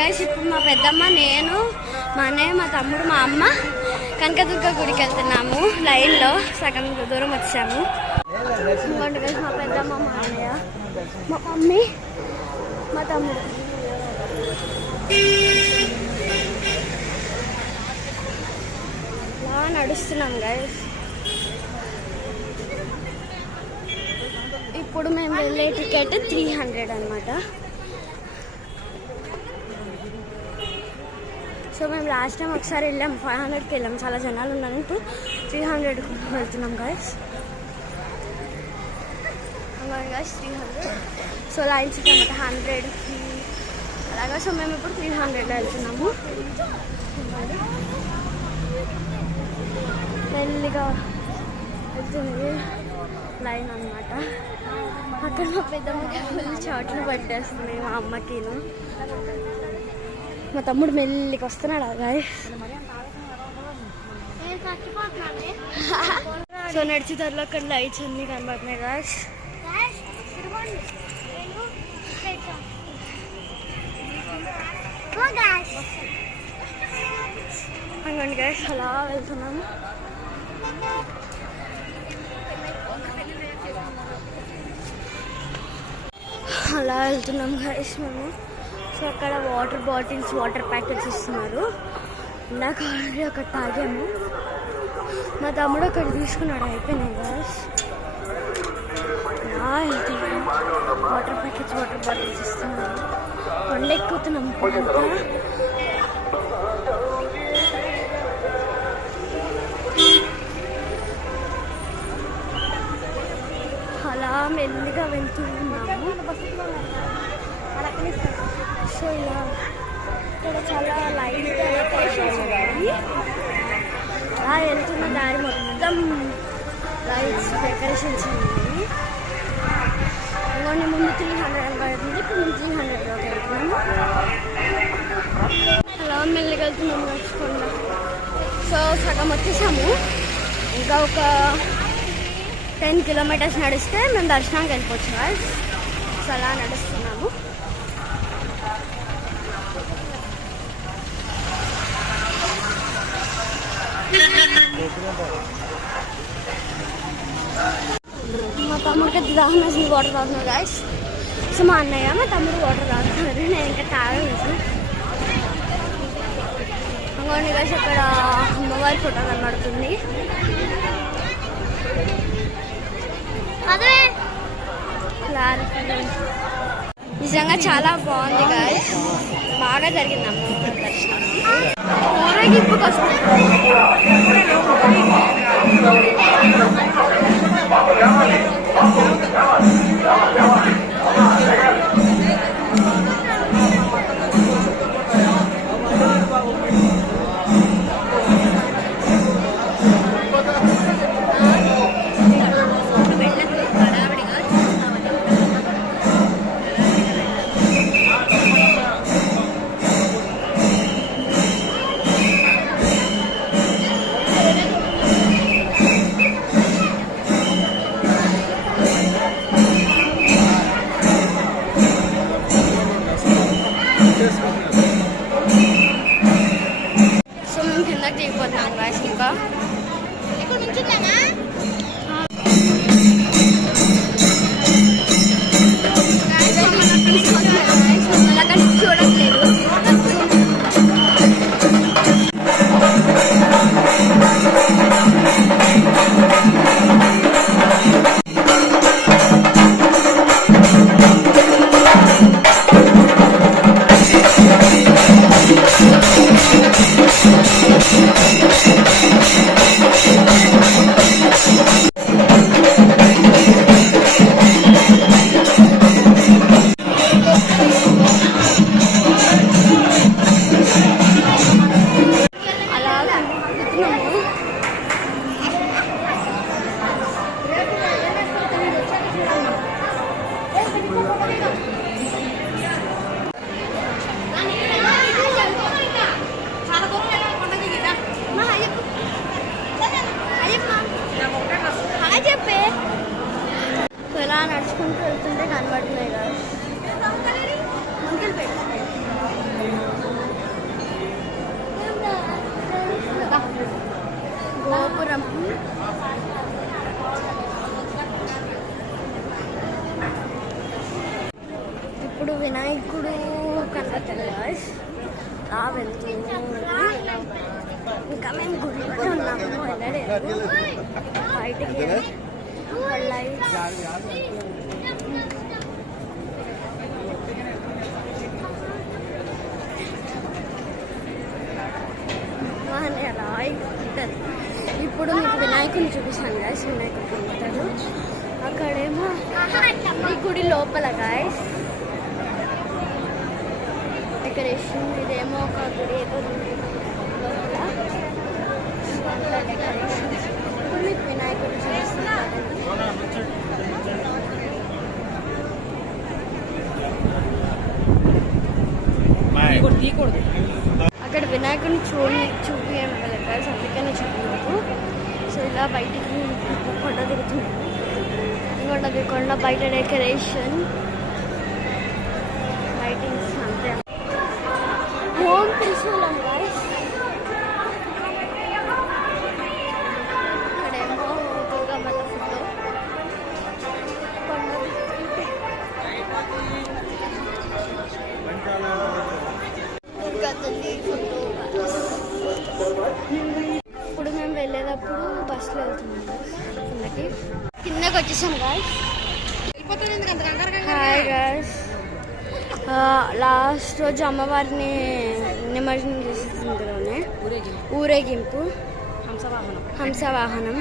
Guys ఇప్పుడు మా పెద్దమ్మ, నేను, మా అన్నయ్య, మా తమ్ముడు, మా అమ్మ కనకదుర్గ గుడికి వెళ్తున్నాము. లైన్లో సగం దూరం వచ్చాము. ఇంకోటి గైస్ మా పెద్దమ్మ, మా అన్నయ్య, మా మమ్మీ, మా తమ్ముడు. ఇలా నడుస్తున్నాం గైస్. ఇప్పుడు మేము వెళ్ళే టికెట్ 300 అన్నమాట. సో మేము లాస్ట్ టైం ఒకసారి వెళ్ళాం, 500కి వెళ్ళాం. చాలా జనాలు ఉన్నారంటూ 300 వెళ్తున్నాం గైస్. 300. సో లైన్స్ అన్నమాట 100కి అలాగా. సో మేము ఇప్పుడు 300లో వెళ్తున్నాము. మెల్లిగా వెళ్తుంది లైన్ అన్నమాట. అక్కడ మా పెద్దమ్మకి ఫుల్ చాట్లు పట్టేస్తుంది, మా అమ్మకిను. మా తమ్ముడు మెల్లికి వస్తున్నాడు గాయ్స్. సో నడిచేదారిలో అక్కడ లైట్స్ అన్నీ కనబడుతున్నాయి గాయ్స్. అంగండి గాయ్స్, అలా వెళ్తున్నాము. అలా వెళ్తున్నాం గాయ్స్ మేము. సో అక్కడ వాటర్ బాటిల్స్, వాటర్ ప్యాకెట్స్ ఇస్తున్నారు. ఇందాక ఆల్రెడీ అక్కడ తాగాము. మా తమ్ముడు అక్కడ తీసుకున్నాడు, అయిపోయినాయి గాయ్స్. అలా వెళ్తున్నాము. వాటర్ ప్యాకెట్స్, వాటర్ బాటిల్స్ ఇస్తున్నారు. కొండ ఎక్కుతున్నాం ఇప్పుడంతా. అలా మెల్లిగా వెళ్తున్నాము. సో ఇలా ఇక్కడ చాలా లైట్ డెకరేషన్స్ ఉన్నాయి. అలా వెళ్తున్న దారి మొత్తం లైట్స్, డెకరేషన్స్ ఉన్నాయి. ఇంకొన్ని ముందు 300 పడుతుంది, ఇప్పుడు 300లోకి వెళ్తున్నాము. అలా మెల్లిగా వెళ్తున్నాము నడుచుకుండా. సో సగం వచ్చేసాము. ఇంకా ఒక 10 కిలోమీటర్స్ నడిస్తే మేము దర్శనానికి వెళ్ళిపోవచ్చు గాయ్స్. సో అలా నడుస్తున్నాము. మా తమ్ముడికి దాహం వేసి వాటర్ తాగుతున్నారు గాయ్స్. సో మా అన్నయ్య, మా తమ్ముడు వాటర్ తాగుతున్నారు, నేను ఇంకా తాగలేదు. ఇంకోండి గాయ్స్, అక్కడ అమ్మవారి ఫోటో కనబడుతుంది. నిజంగా చాలా బాగుంది గాయ్స్. బాగా జరిగింది అమ్మవారి దర్శనం. ఊరేగింపుకి వస్తుంది. సో మేము కిందకి దిగిపోతున్నాం గాయ్స్. ఇంకా ఇక్కడ నుంచున్నానా? చూడట్లేదు. కట్టాను గాయస్. వెళ్తున్నాము. ఇంకా మేము గుడిలో ఉన్నాము, వెళ్ళలేదు బయటికి. లైట్స్ అలా ఉంటుంది. ఇప్పుడు మీకు వినాయకుడిని చూపిస్తాను గాయస్. వినాయకుడు ఉంటాడు అక్కడేమో ఈ గుడి లోపల గాయస్ డెకరేషన్. ఇదేమో ఒక గుడి ఏదో లోపల డెకరేషన్. ఇప్పుడు మీకు వినాయకుడు చూపిస్తున్నాను. అక్కడ వినాయకుడిని చూపించలేదు గాయస్, అందుకనే చెప్పలేదు. సో ఇలా బయటికి కొండ దిగుతున్నాము. కొండ దిగకుండా బయట డెకరేషన్ లైటింగ్స్ అంతే. ఓం త్రిశూలం గాయస్. ఇక్కడేమో దుర్గామాత ఫోటో. కొండ దుర్గా తల్లి ఫోటో. ఇప్పుడు మేము వెళ్ళేటప్పుడు బస్సులో వెళ్తున్నాం కిందకి వచ్చేసాం గాయస్. Hi guys. లాస్ట్ రోజు అమ్మవారిని నిమజ్జనం చేసేందులోనే ఊరేగింపు హంసవాహనం